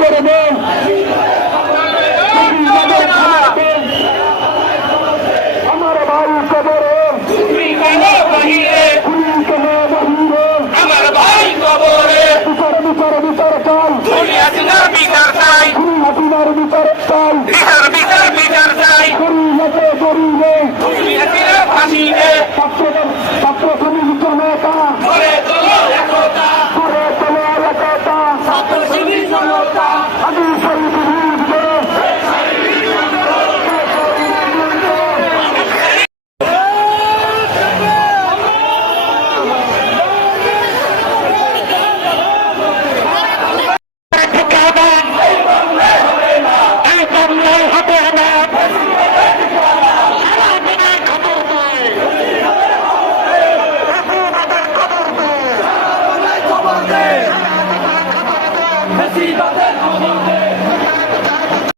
কবরে দেন আমার ভাই কবরে আমার ভাই কবরে বিচার বিচার চাই হাসিনার বিচার চাই হাসিনার বিচার চাই বিচার চাই গরিবে হাসিনার ফাঁসি দে ছাত্রদের